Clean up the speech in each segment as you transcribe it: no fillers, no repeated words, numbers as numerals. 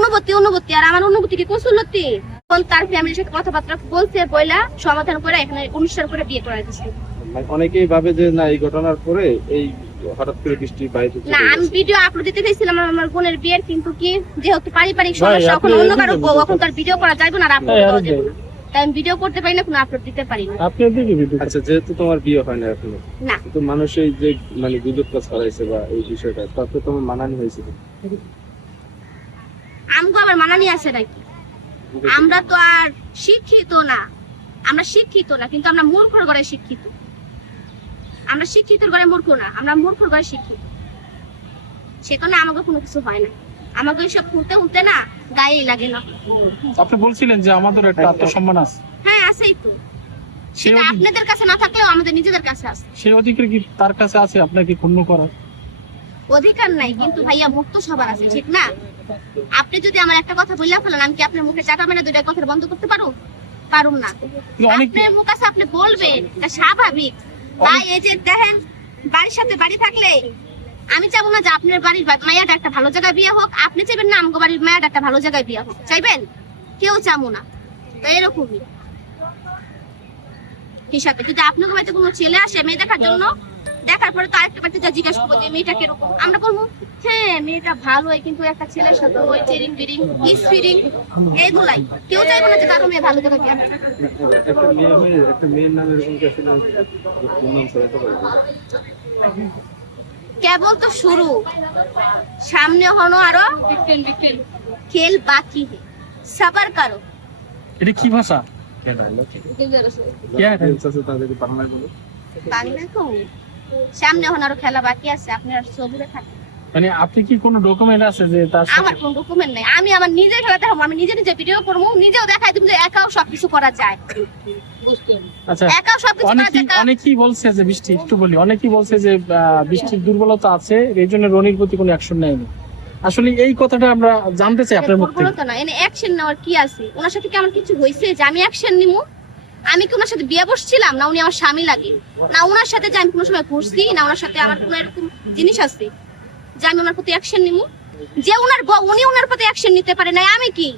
অনুভূতি আর আমার অনুভূতি কি কসুলতি কোন তার ফ্যামিলির সাথে কথাবার্তা বলতে বইলা সমাধান করে এখানে অনুষ্ঠান করে বিয়ে করা দিচ্ছে। মানে অনেকেই ভাবে যে না এই ঘটনার পরে এই হঠাৎ করে বৃষ্টি বাইরে না আমি ভিডিও আপলোড দিতে চাইছিলাম আমার বোনের বিয়ের, কিন্তু কি যেহেতু পারিবারিক সমস্যা এখন অন্য কারো বউ, এখন তার ভিডিও করা যাবে না আর আপলোড দেওয়া যাবে না, তাই আমি ভিডিও করতে পারি না, কোনো আপলোড দিতে পারি না। আপনি দিকে ভিডিও আচ্ছা, যেহেতু তোমার বিয়ে হয় না এখনো, না কিন্তু মানুষ এই যে মানে গুজবটা ছড়াইছে বা এই বিষয়টা, তাতে তোমার মানানি হয়েছিল? আমগো আবার মানানি আছে নাকি? আমরা তো আর শিক্ষিত না, আমরা শিক্ষিত না কিন্তু আমরা মূর্খর ঘরে শিক্ষিত। আমরা শিক্ষিতর ঘরে মূর্খ না, আমরা মূর্খর ঘরে শিক্ষিত। সেখানে আমাকে কোনো কিছু হয় না, আমাকে এসব শুনতে শুনতে না গায়ে লাগে না। আপনি বলছিলেন যে আমাদের একটা আত্মসম্মান আছে, হ্যাঁ আছেই তো, সেই সেটা আপনাদের কাছে না থাকলেও আমাদের নিজেদের কাছে আছে। সেই অধিকার কি তার কাছে আছে আপনাকে ক্ষুণ্ণ করার? অধিকার নাই কিন্তু ভাইয়া, মুক্ত সবার আছে, ঠিক না? আপনি যদি আমার একটা কথা বললে ফেলেন, আমি কি আপনার মুখে চাটা মেরে দুইটা কথা বন্ধ করতে পারুম না। অনেক আপনার মুখ আছে, আপনি বলবেন, এটা স্বাভাবিক। তাই এই যে দেখেন, বাড়ির সাথে বাড়ি থাকলে আমি চাবো না যে আপনার বাড়ির মায়াটা একটা ভালো জায়গায় বিয়ে হোক, আপনি চাইবেন না আমগো বাড়ির মায়াটা একটা ভালো জায়গায় বিয়ে হোক, চাইবেন? কেউ চাবো না। তো এরকমই হিসাবে যদি আপনার বাড়িতে কোনো ছেলে আসে মেয়ে দেখার জন্য, দেখার পরে তো আরেকটা বাড়িতে যা জিজ্ঞাসা করবো যে মেয়েটা কিরকম, আমরা বলবো হ্যাঁ মেয়েটা ভালোই, কিন্তু একটা ছেলের সাথে ওই চেরিং বিরিং স্পিরিং এগুলাই কেউ চাইবে না যে কারো মেয়ে ভালো জায়গায় বিয়ে হোক। একটা মেয়ের নামে এরকম কি আসলে নাম ছড়াতে পারে? কেবল তো শুরু, সামনে হলো আরো খেল বাকি হে, সবার করো। এটা কি ভাষা? তাদেরকে বাংলায় বলো। বাংলা তো সামনে হলো আরো খেলা বাকি আছে, আপনি আর সবুরে থাকেন। মানে আপনি কি কোনো ডকুমেন্ট আছে যে তার সাথে? আমার কোনো ডকুমেন্ট নাই, আমি আমার নিজের খেলা দেখাবো, আমি নিজে নিজে ভিডিও করবো, নিজেও দেখাই দিব যে একাও সবকিছু করা যায়। আচ্ছা, একাও সবকিছু করা যায়। অনেকেই বলছে যে বৃষ্টি, একটু বলি, অনেকেই বলছে যে বৃষ্টির দুর্বলতা আছে, এই জন্য রনির প্রতি কোনো অ্যাকশন নেয়নি। আসলে এই কথাটা আমরা জানতে চাই আপনার মুখ থেকে। দুর্বলতা না, এনে অ্যাকশন নেওয়ার কি আছে? ওনার সাথে কি আমার কিছু হয়েছে যে আমি অ্যাকশন নিবো? আমি কি ওনার সাথে বিয়ে বসছিলাম, না উনি আমার স্বামী লাগে, না ওনার সাথে যে আমি কোনো সময় ঘুরছি, না ওনার সাথে আমার কোনো এরকম জিনিস আছে যে আমি ওনার প্রতি অ্যাকশন নিবো? যে ওনার উনি ওনার প্রতি অ্যাকশন নিতে পারে না, আমি কি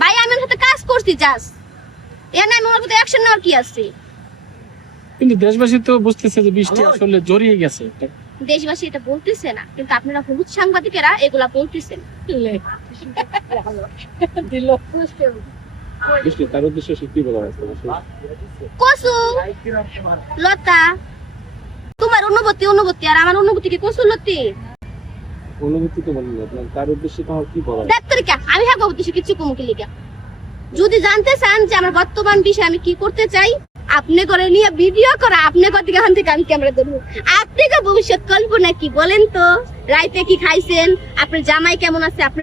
ভাই? আমি ওনার সাথে কাজ করছি জাস্ট, এর না আমি ওনার প্রতি অ্যাকশন নেওয়ার কি আছে? কিন্তু দেশবাসী তো বুঝতেছে যে বৃষ্টি আসলে জড়িয়ে গেছে। দেশবাসী এটা বলতেছে না, কিন্তু আপনারা হলুদ সাংবাদিকেরা এগুলা বলতেছেন। বৃষ্টি তার উদ্দেশ্যে কি বলা হয়েছে? কসু লতা, তোমার অনুভূতি আর আমার অনুভূতি কি কসুলতি? অনুভূতি তো বলেন না, তার উদ্দেশ্যে তোমার কি বলা? ডাক্তারিকা আমি হ্যাঁ উদ্দেশ্যে কিছু কমুকি লিখা। যদি জানতে চান যে আমার বর্তমান বিষয়ে আমি কি করতে চাই, আপনি করে নিয়ে ভিডিও করা, আপনি কত এখান থেকে আমি ক্যামেরা ধরবো। আপনি ভবিষ্যৎ কল্পনা কি বলেন তো? রাইতে কি খাইছেন? আপনার জামাই কেমন আছে? আপনার